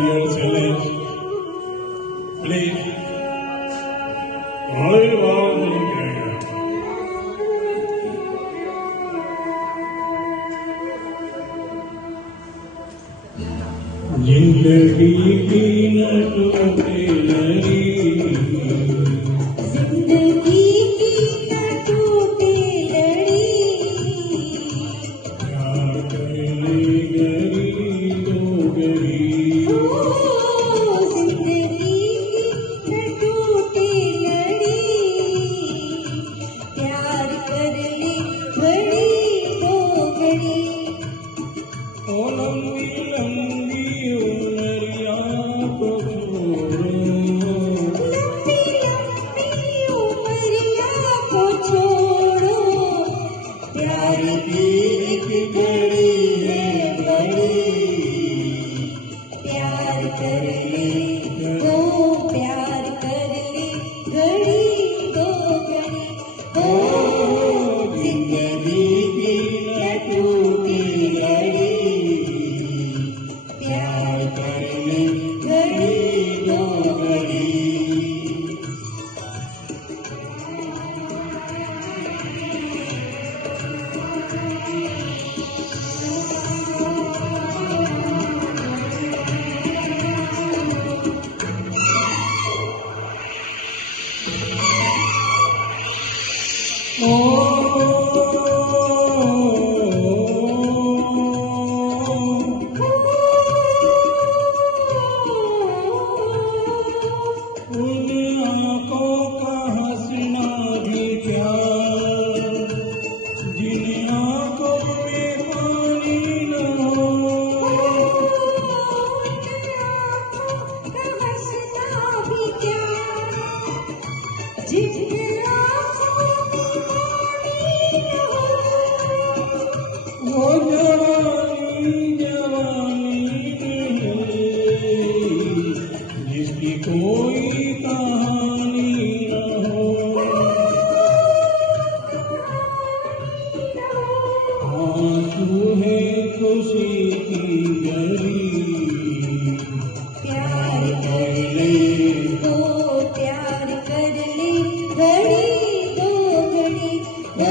dear challenge. Please, हरे भाव नहीं करेगा. जिंदगी की न टूटे लड़ी, जिंदगी की न टूटे लड़ी, प्यार करने गरी तो गरी. जिंदगी की न टूटे लड़ी, प्यार कर ले घड़ी तो घड़ी. ओ लंबी लंबी उमरिया को छोड़ो, लंबी लंबी उमरिया को छोड़ो, प्यार की एक घड़ी है बड़ी. प्यार कर ले तो प्यार कर ले घड़ी तो घड़ी. ओ जिंदगी की न टूटे लड़ी, प्यार कर ले घड़ी तो घड़ी. उन आँखों का हंसना भी क्या, जिन आँखों में पानी न हो. हंसना भी क्या, जिसके आँखों में पानी न हो. वो जवानी जवानी नहीं, जिसकी कोई कहानी न हो. आंसू है खुशी की गरी, प्यार कर ले तो प्यार कर ले घड़ी तो घड़ी. ओ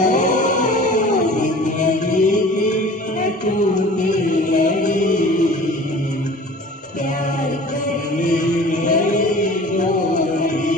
जिंदगी की न टूटे लड़ी, प्यार कर ले घड़ी तो घड़ी.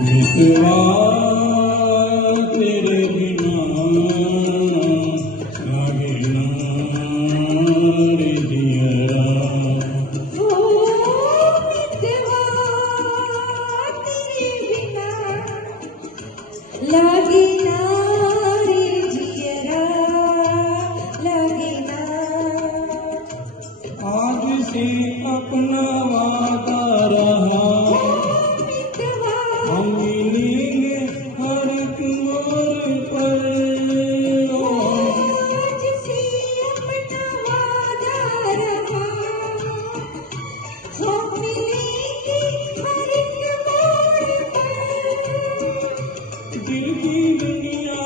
मितवा तेरे बिना लागे ना रे दियरा. ओ मितवा तेरे बिना लागे ना रे जियरा, लागे ना. आज से अपना वादा रहा, मितवा हम मिलेंगे हर एक मोड़ पर. आज से अपना वादा रहा, हम मिलेंगे हर एक मोड़ पर. दिल की दुनिया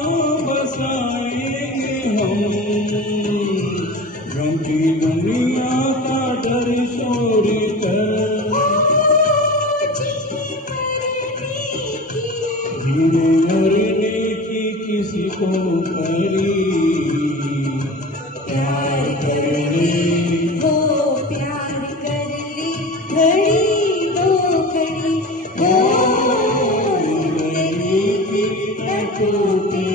बसाएंगे हम, गम की दुनिया का डर छोड़ कर. जीने मरने की किसी को परी. प्यार कर ले वो प्यार कर ले घड़ी तो घड़ी. ओ जिंदगी की न टूटे